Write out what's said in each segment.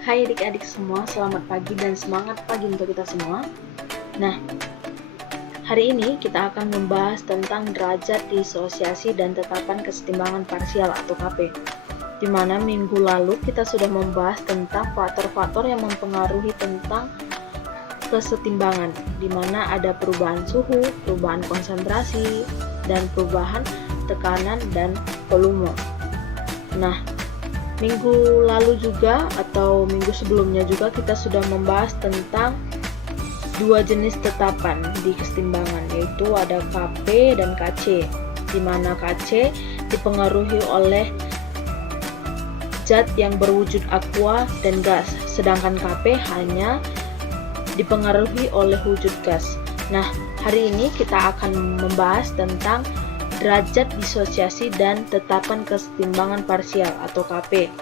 Hai adik-adik semua, selamat pagi dan semangat pagi untuk kita semua. Nah, hari ini kita akan membahas tentang derajat disosiasi dan tetapan kesetimbangan parsial atau KP. Di mana minggu lalu kita sudah membahas tentang faktor-faktor yang mempengaruhi tentang kesetimbangan, di mana ada perubahan suhu, perubahan konsentrasi, dan perubahan tekanan dan volume. Nah, minggu lalu juga atau minggu sebelumnya juga kita sudah membahas tentang dua jenis tetapan di kesetimbangan, yaitu ada Kp dan Kc, di mana Kc dipengaruhi oleh zat yang berwujud aqua dan gas, sedangkan Kp hanya dipengaruhi oleh wujud gas. Nah, hari ini kita akan membahas tentang derajat disosiasi dan tetapan kesetimbangan parsial atau KP.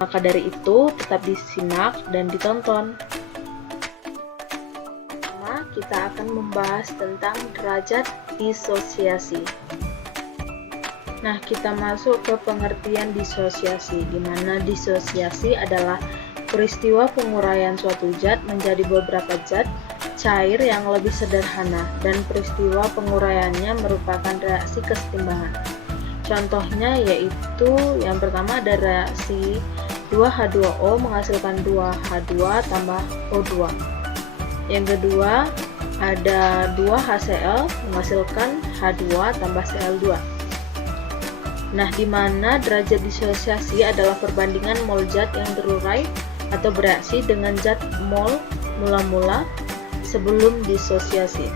Maka dari itu, tetap disimak dan ditonton. Pertama, kita akan membahas tentang derajat disosiasi. Nah, kita masuk ke pengertian disosiasi, di mana disosiasi adalah peristiwa penguraian suatu zat menjadi beberapa zat cair yang lebih sederhana, dan peristiwa penguraiannya merupakan reaksi kesetimbangan. Contohnya yaitu yang pertama ada reaksi 2H2O menghasilkan 2H2 tambah O2. Yang kedua ada 2HCl menghasilkan H2 tambah Cl2. Nah, di mana derajat disosiasi adalah perbandingan mol zat yang terurai atau bereaksi dengan zat mol mula-mula sebelum disosiasi,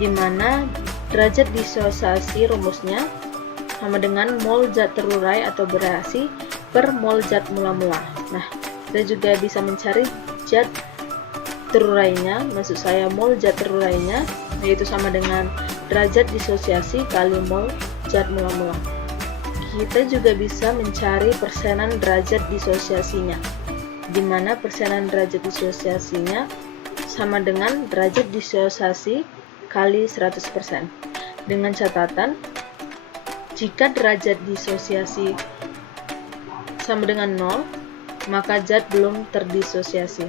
di mana derajat disosiasi rumusnya sama dengan mol zat terurai atau bereaksi per mol zat mula-mula. Nah, kita juga bisa mencari zat terurainya, maksud saya mol zat terurainya, yaitu sama dengan derajat disosiasi kali mol zat mula-mula. Kita juga bisa mencari persenan derajat disosiasinya, di mana persenan derajat disosiasinya sama dengan derajat disosiasi kali 100%. Dengan catatan, jika derajat disosiasi sama dengan 0, maka zat belum terdisosiasi.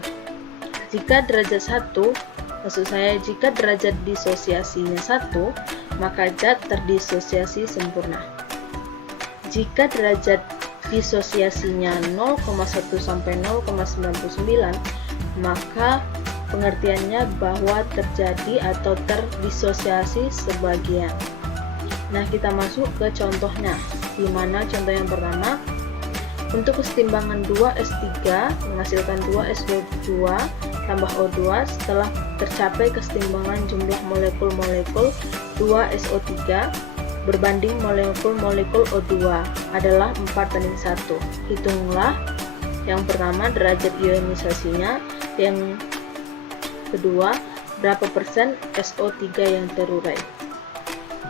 Jika derajat 1, maksud saya jika derajat disosiasinya 1, maka zat terdisosiasi sempurna. Jika derajat disosiasinya 0,1 sampai 0,99, maka pengertiannya bahwa terjadi atau terdisosiasi sebagian. Nah, kita masuk ke contohnya, di mana contoh yang pertama, untuk kesetimbangan 2S3 menghasilkan 2SO2 tambah O2 setelah tercapai kesetimbangan jumlah molekul-molekul 2SO3 berbanding molekul-molekul O2 adalah 4:1. Hitunglah yang pertama derajat ionisasinya, yang kedua berapa persen SO3 yang terurai.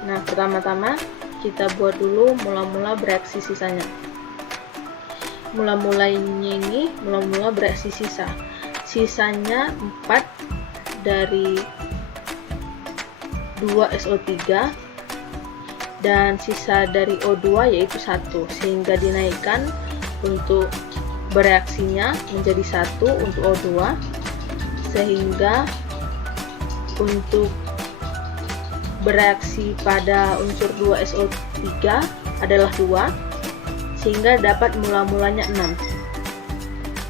Nah, pertama-tama kita buat dulu mula-mula bereaksi sisanya. Mula-mulanya ini mula-mula bereaksi sisa. Sisanya 4 dari 2SO3 dan sisa dari O2 yaitu 1, sehingga dinaikkan untuk bereaksinya menjadi 1 untuk O2, sehingga untuk bereaksi pada unsur 2SO3 adalah 2, sehingga dapat mula-mulanya 6.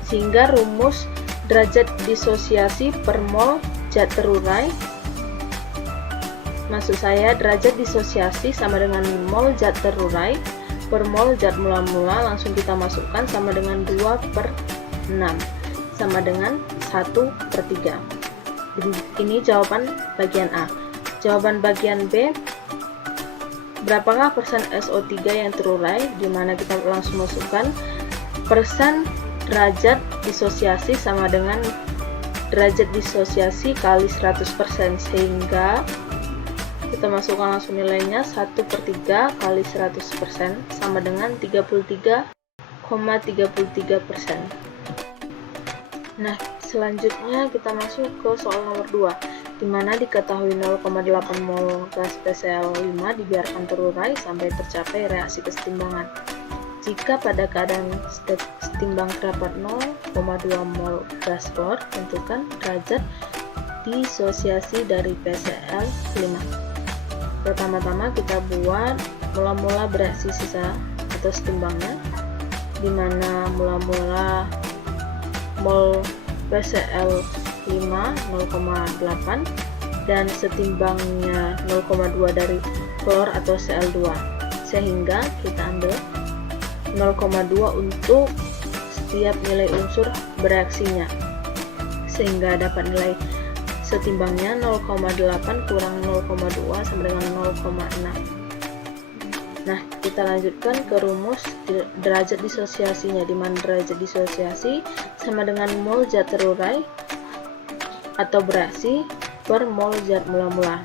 Sehingga rumus derajat disosiasi per mol zat terurai, maksud saya derajat disosiasi sama dengan mol zat terurai per mol zat mula-mula, langsung kita masukkan sama dengan 2/6 sama dengan 1/3. Ini jawaban bagian A. Jawaban bagian B, berapakah persen SO3 yang terurai, dimana kita langsung masukkan persen derajat disosiasi sama dengan derajat disosiasi kali 100%, sehingga kita masukkan langsung nilainya 1/3 kali 100% sama dengan 33,33%. Nah, selanjutnya kita masuk ke soal nomor 2, di mana diketahui 0,8 mol gas PCl5 dibiarkan terurai sampai tercapai reaksi kesetimbangan. Jika pada keadaan setimbang terdapat 0,2 mol gas klor, tentukan derajat disosiasi dari PCl 5. Pertama-tama kita buat mula-mula bereaksi sisa atau setimbangnya, di mana mula-mula mol PCl 5 0,8 dan setimbangnya 0,2 dari klor atau Cl2, sehingga kita ambil 0,2 untuk setiap nilai unsur bereaksinya, sehingga dapat nilai setimbangnya 0,8 kurang 0,2 sama dengan 0,6. Nah, kita lanjutkan ke rumus derajat disosiasinya, di mana derajat disosiasi sama dengan mol zat terurai atau bereaksi per mol zat mula-mula,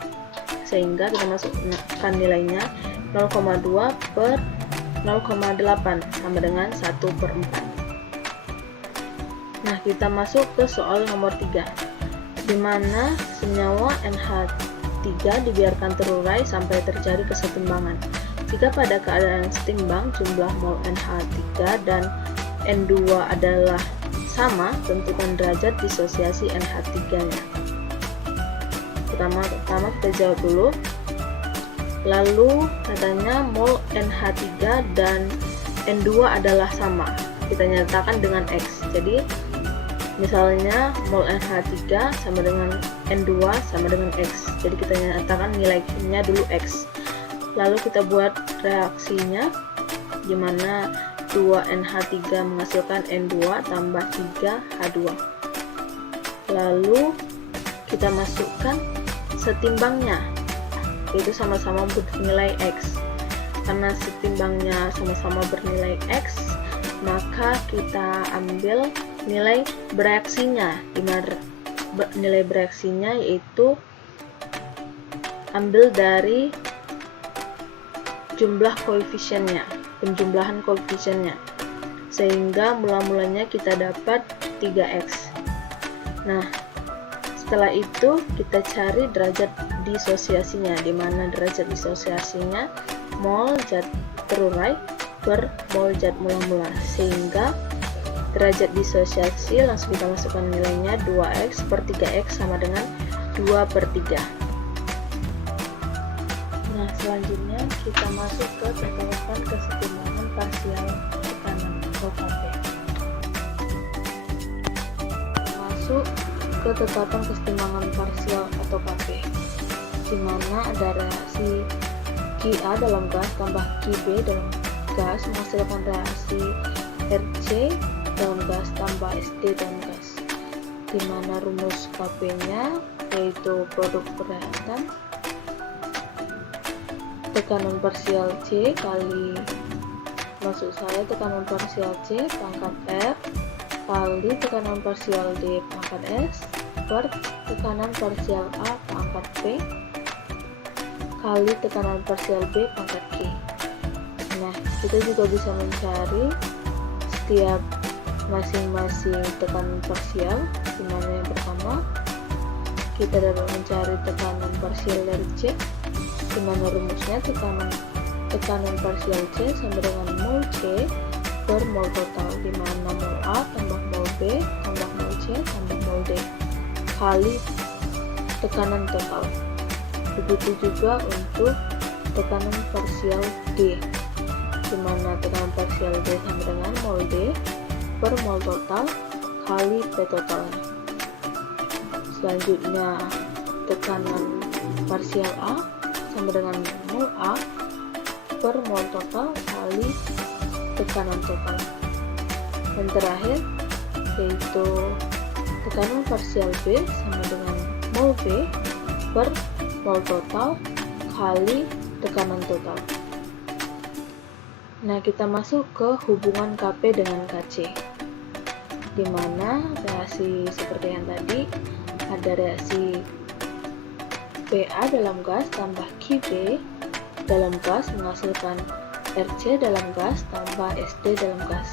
sehingga kita masukkan nilainya 0,2 per 0,8 sama dengan 1/4. Nah, kita masuk ke soal nomor 3, di mana senyawa NH3 dibiarkan terurai sampai terjadi kesetimbangan. Jika pada keadaan setimbang jumlah mol NH3 dan N2 adalah sama, tentukan derajat disosiasi NH3-nya. Pertama kita jawab dulu. Lalu katanya mol NH3 dan N2 adalah sama, kita nyatakan dengan X. Jadi misalnya mol NH3 sama dengan N2 sama dengan X, jadi kita nyatakan nilainya dulu X. Lalu kita buat reaksinya, di mana 2NH3 menghasilkan N2 tambah 3H2. Lalu kita masukkan setimbangnya, itu sama-sama bernilai X. Karena setimbangnya sama-sama bernilai X, maka kita ambil nilai bereaksinya, di mana nilai bereaksinya yaitu ambil dari jumlah koefisiennya, penjumlahan koefisiennya, sehingga mula-mulanya kita dapat 3X. Nah, setelah itu kita cari derajat disosiasinya, di mana derajat disosiasinya mol zat terurai per mol zat mula-mula, sehingga derajat disosiasi langsung kita masukkan nilainya 2X per 3X sama dengan 2/3. Nah, selanjutnya kita masuk ke tetapan kesetimbangan parsial tekanan atau KP. Masuk ke tetapan kesetimbangan parsial atau KP, di mana ada reaksi Ka dalam gas tambah Kb dalam gas menghasilkan reaksi Rc dalam gas tambah Sd dalam gas, di mana rumus Kp-nya yaitu produk reaktan tekanan parsial C kali, maksud saya tekanan parsial C pangkat R kali tekanan parsial D pangkat S per tekanan parsial A pangkat P kali tekanan parsial B pangkat Q. Nah, kita juga bisa mencari setiap masing-masing tekanan parsial, di mana yang pertama kita dapat mencari tekanan parsial dari C, di mana rumusnya tekanan parsial C sama dengan mol C per mol total, di mana mol A tambah mol B tambah mol C tambah mol D kali tekanan total. Begitu juga untuk tekanan parsial D, di mana tekanan parsial D sama dengan mol D per mol total kali P totalnya. Selanjutnya tekanan parsial A sama dengan mol A per mol total kali tekanan total. Dan terakhir yaitu tekanan parsial B sama dengan mol B per mol total kali tekanan total. Nah, kita masuk ke hubungan Kp dengan Kc, di mana reaksi seperti yang tadi ada reaksi Pa dalam gas tambah Qb dalam gas menghasilkan Rc dalam gas tambah Sd dalam gas,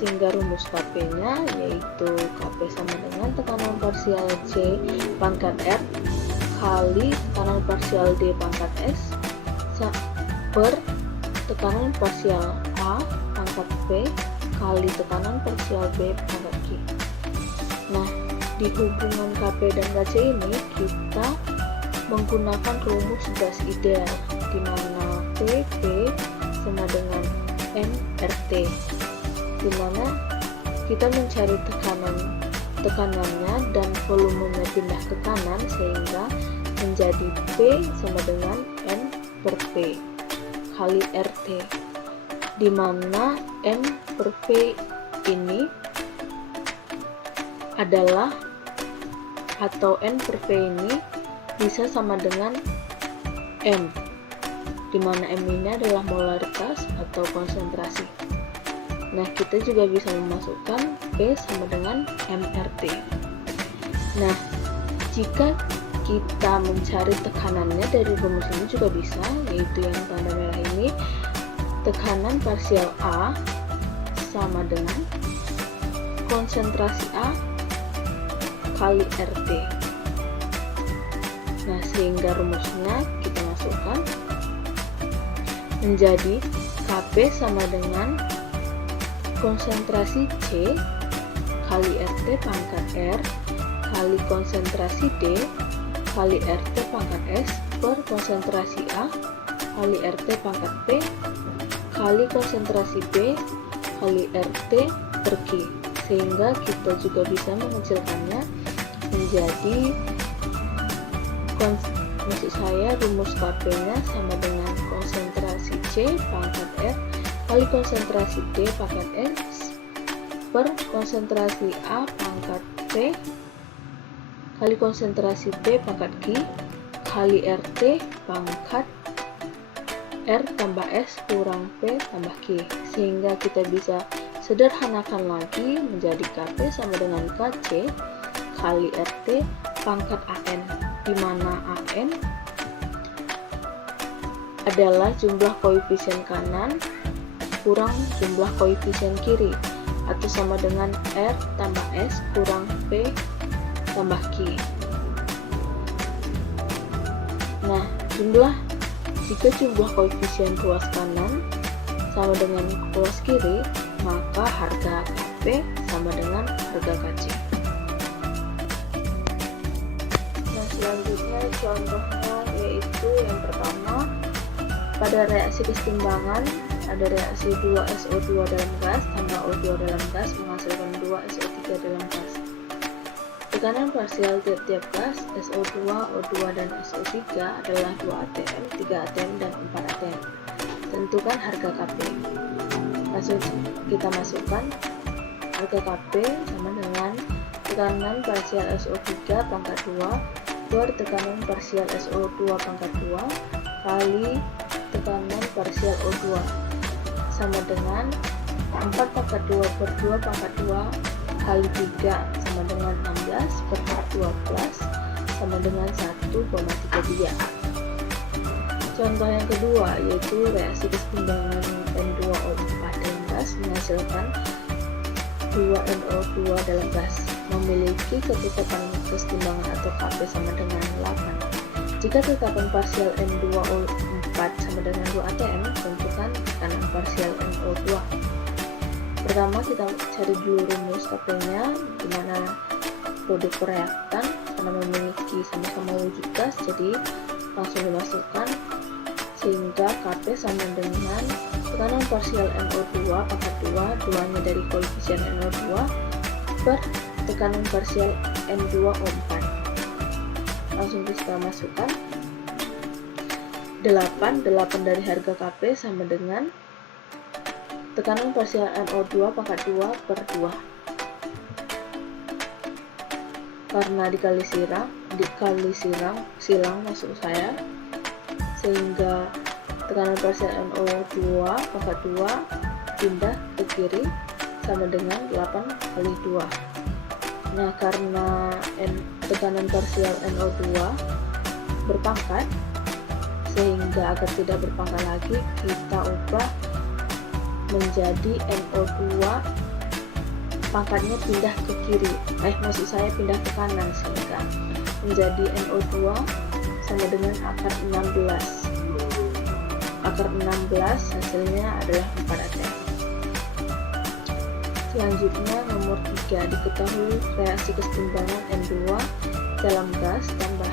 sehingga rumus Kp-nya yaitu Kp sama dengan tekanan parsial C pangkat R kali tekanan parsial D pangkat S per tekanan parsial A pangkat P kali tekanan parsial B pangkat Q. Nah, di hubungan Kp dan Kc ini kita menggunakan rumus gas ideal, di mana P sama dengan nRT, di mana kita mencari tekanannya dan volumenya pindah ke kanan sehingga menjadi P sama dengan N per P kali RT, di mana N per P ini adalah, atau N per P ini bisa sama dengan M, di mana M ini adalah molaritas atau konsentrasi. Nah, kita juga bisa memasukkan P sama dengan MRT. Nah, jika kita mencari tekanannya dari rumus ini juga bisa, yaitu yang tanda merah ini, tekanan parsial A sama dengan konsentrasi A kali RT. Nah, sehingga rumusnya kita masukkan menjadi Kp sama dengan konsentrasi C kali RT pangkat R kali konsentrasi D kali RT pangkat S per konsentrasi A kali RT pangkat P kali konsentrasi B kali RT per Q, sehingga kita juga bisa mengecilkannya menjadi rumus Kp-nya sama dengan konsentrasi C pangkat R kali konsentrasi D pangkat S per konsentrasi A pangkat P kali konsentrasi B pangkat Q kali RT pangkat R tambah S kurang P tambah Q, sehingga kita bisa sederhanakan lagi menjadi Kp sama dengan Kc kali RT pangkat AN, di mana AN adalah jumlah koefisien kanan kurang jumlah koefisien kiri, atau sama dengan R tambah S kurang P tambah Q. Nah, jika jumlah koefisien ruas kanan sama dengan ruas kiri, maka harga Kp sama dengan harga Kc. Nah, selanjutnya contohnya yaitu yang pertama, pada reaksi kesetimbangan ada reaksi 2SO2 dalam gas tambah O2 dalam gas menghasilkan 2SO3 dalam gas. Tekanan parsial tiap-tiap gas SO2, O2, dan SO3 adalah 2 atm, 3 atm, dan 4 atm. Tentukan harga Kp. Langsung kita masukkan harga Kp sama dengan tekanan parsial SO3 pangkat 2 per tekanan parsial SO2 pangkat 2 kali tekanan parsial O2 sama dengan 4 pangkat 2 per 2 pangkat 2 kali 3 sama dengan 16 per 12 sama dengan 1,32. Contoh yang kedua yaitu reaksi kesetimbangan N2O4 dalam gas menghasilkan 2NO2 dalam gas, memiliki ketetapan kesetimbangan atau Kp sama dengan 8. Jika ketetapan parsial N2O4 sama dengan 2 atm, tentukan tekanan parsial NO2. Pertama kita cari dulu rumus Kp-nya, di mana produk reaktan karena memiliki sama-sama wujud gas, jadi langsung dimasukkan sehingga Kp sama dengan tekanan parsial NO2 pangkat 2, duanya dari koefisien NO2 per tekanan parsial N2O4. Langsung kita masukkan 8 dari harga Kp sama dengan tekanan parsial NO2 pangkat 2 per 2. Karena dikali silang maksud saya, sehingga tekanan parsial NO2 pangkat 2 pindah ke kiri sama dengan 8 kali 2. Nah, karena tekanan parsial NO2 berpangkat, sehingga agar tidak berpangkat lagi, kita ubah menjadi NO2 pangkatnya pindah ke kiri, maksud saya pindah ke kanan, sehingga menjadi NO2 sama dengan akar 16. Akar 16 hasilnya adalah 4 atm. Selanjutnya nomor 3, diketahui reaksi kesetimbangan N2 dalam gas tambah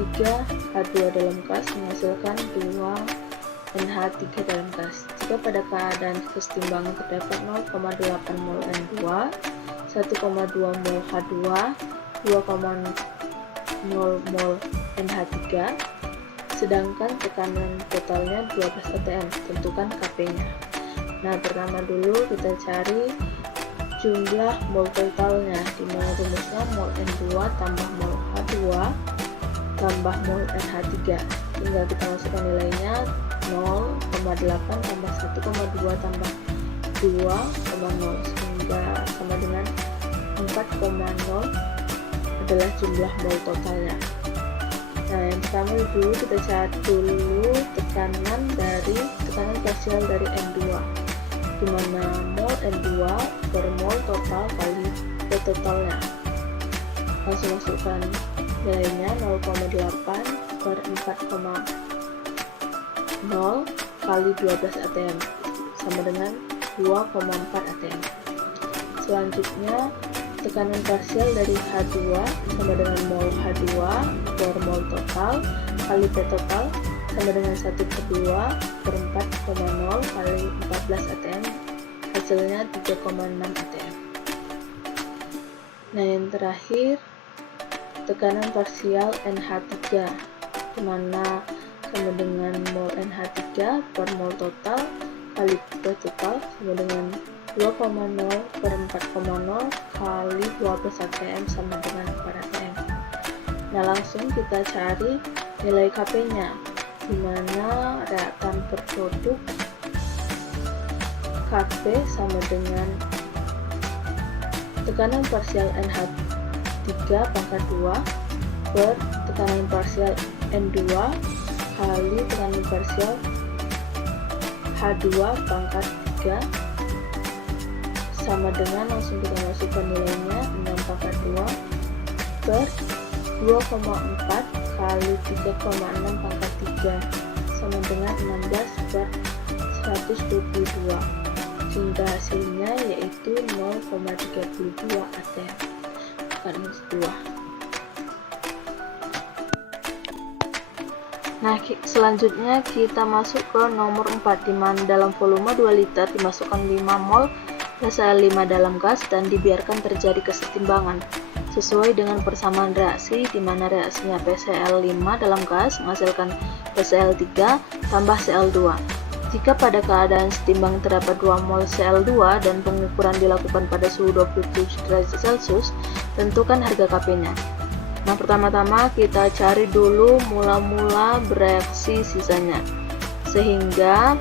3H2 dalam gas menghasilkan 2NH3 dalam gas. Jika pada keadaan kesetimbangan terdapat 0,8 mol N2, 1,2 mol H2, 2,0 mol NH3, sedangkan tekanan totalnya 12 atm. Tentukan Kp-nya. Nah, pertama dulu kita cari jumlah mol totalnya, di mana rumusnya mol N2 tambah mol H2 tambah mol NH3. Tinggal kita masukkan nilainya 0,8 tambah 1,2 tambah 2,0 sehingga sama dengan 4,0 adalah jumlah mol totalnya. Nah, yang pertama dulu kita cari dulu tekanan parsial dari N2, di mana mol N2 per mol total kali P totalnya. Langsung masukkan nilainya 0,8 per 4,0 kali 12 atm sama dengan 2,4 atm. Selanjutnya tekanan parsial dari H2 sama dengan mol H2 per mol total kali P total sama dengan 1/2 per 4,0 kali 14 atm, hasilnya 3,6 atm. Nah, yang terakhir tekanan parsial NH3, di mana sama dengan mol NH3 per mol total kali P total sama dengan 2,0 per 4,0 kali 12 atm sama dengan 4 atm. Nah, langsung kita cari nilai Kp-nya, di mana reaktan per produk Kp sama dengan tekanan parsial NH3 pangkat 2 per tekanan parsial N2 kali tekanan parsial H2 pangkat 3 sama dengan, langsung kita masukkan nilainya 6 pangkat 2 per 2,4 kali 3,6 pangkat 3 sama dengan 16 per 122, sehingga hasilnya yaitu 0,32 atm bukan 2. Nah, selanjutnya kita masuk ke nomor 4, di mana dalam volume 2 liter dimasukkan 5 mol PCl5 dalam gas dan dibiarkan terjadi kesetimbangan sesuai dengan persamaan reaksi, di mana reaksinya PCl5 dalam gas menghasilkan PCl3 tambah Cl2. Jika pada keadaan setimbang terdapat 2 mol Cl2 dan pengukuran dilakukan pada suhu 27 derajat Celcius, tentukan harga Kp-nya. Nah, pertama-tama kita cari dulu mula-mula bereaksi sisanya, sehingga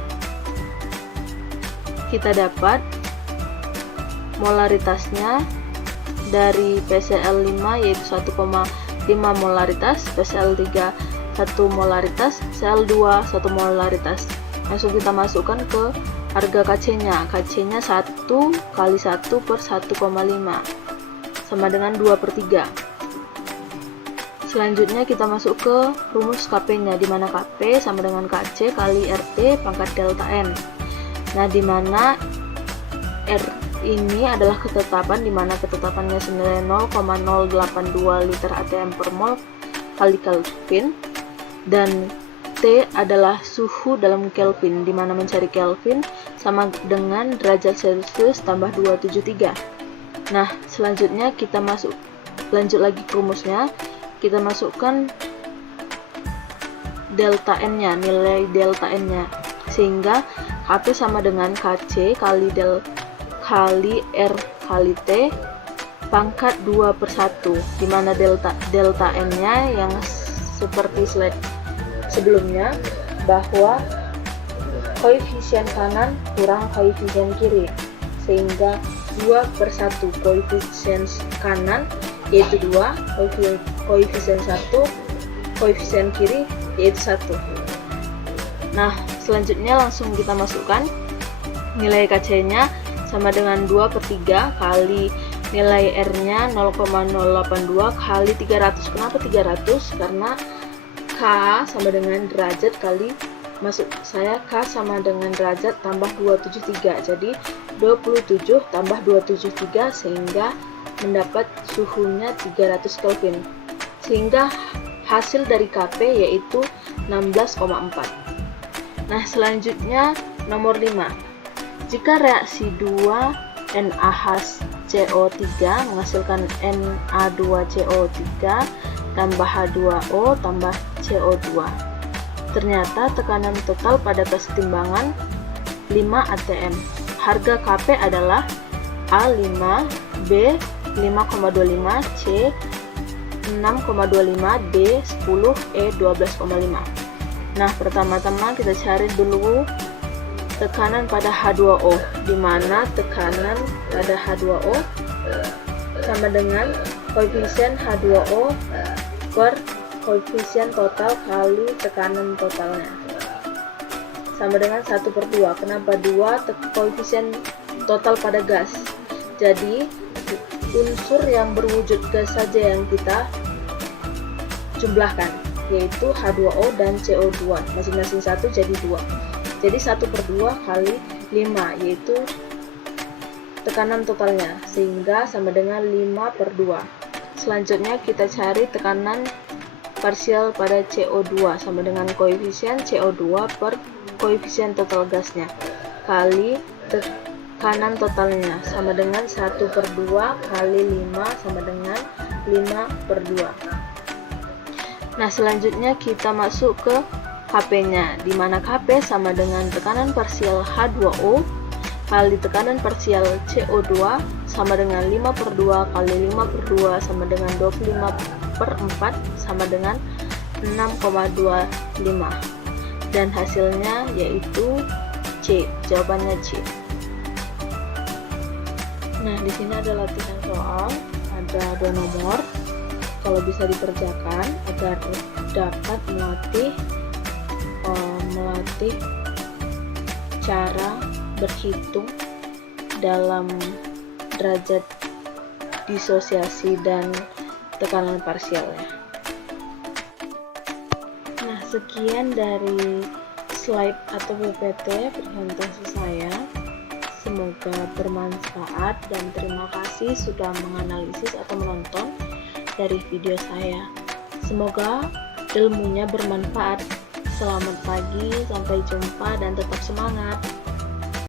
kita dapat molaritasnya dari PCl5 yaitu 1,5 molaritas, PCl3 1 molaritas, Cl2 1 molaritas. Langsung kita masukkan ke harga Kc-nya. Kc-nya 1 kali 1 per 1,5 sama dengan 2/3. Selanjutnya kita masuk ke rumus Kp-nya, di mana Kp sama dengan Kc kali RT pangkat delta N. Nah, di mana R ini adalah ketetapan, di mana ketetapannya senilai 0,082 liter atm per mol kali Kelvin, dan T adalah suhu dalam Kelvin, di mana mencari Kelvin sama dengan derajat Celcius tambah 273. Nah, selanjutnya kita lanjut lagi ke rumusnya. Kita masukkan delta N-nya, nilai delta N-nya, sehingga Kp sama dengan Kc kali R kali T pangkat 2/1, di mana delta N-nya yang seperti slide sebelumnya, bahwa koefisien kanan kurang koefisien kiri, sehingga 2/1 koefisien kanan yaitu 2, koefisien 1, koefisien kiri yaitu 1. Nah, selanjutnya langsung kita masukkan nilai Kc-nya sama dengan 2/3 kali nilai R-nya 0,082 kali 300. Kenapa 300? Karena K sama dengan derajat kali Maksud saya K sama dengan derajat tambah 273. Jadi 27 tambah 273 sehingga mendapat suhunya 300 Kelvin. Sehingga hasil dari Kp yaitu 16,4. Nah, selanjutnya nomor 5. Jika reaksi 2 NaHCO3 menghasilkan Na2CO3 tambah H2O tambah CO2. Ternyata tekanan total pada kesetimbangan 5 atm. Harga Kp adalah A5, B 5,25, C 6,25, D 10, E 12,5. Nah, pertama-tama kita cari dulu tekanan pada H2O, di mana tekanan pada H2O sama dengan koefisien H2O per koefisien total kali tekanan totalnya, sama dengan 1/2. Kenapa 2? Koefisien total pada gas. Jadi unsur yang berwujud gas saja yang kita jumlahkan, yaitu H2O dan CO2, masing-masing 1 jadi 2. Jadi 1/2 kali 5, yaitu tekanan totalnya, sehingga sama dengan 5/2. Selanjutnya kita cari tekanan parsial pada CO2, sama dengan koefisien CO2 per koefisien total gasnya kali tekanan totalnya, sama dengan 1/2 kali 5 sama dengan 5/2. Nah, selanjutnya kita masuk ke Kp-nya, di mana Kp sama dengan tekanan parsial H2O kali tekanan parsial CO2 sama dengan 5/2 kali 5/2 sama dengan 25/4 sama dengan 6,25. Dan hasilnya yaitu C. Jawabannya C. Nah, di sini ada latihan soal, ada 2 nomor. Kalau bisa dikerjakan agar dapat melatih cara berhitung dalam derajat disosiasi dan tekanan parsialnya. Nah, sekian dari slide atau PPT presentasi saya. Semoga bermanfaat dan terima kasih sudah menganalisis atau menonton dari video saya. Semoga ilmunya bermanfaat. Selamat pagi, sampai jumpa dan tetap semangat.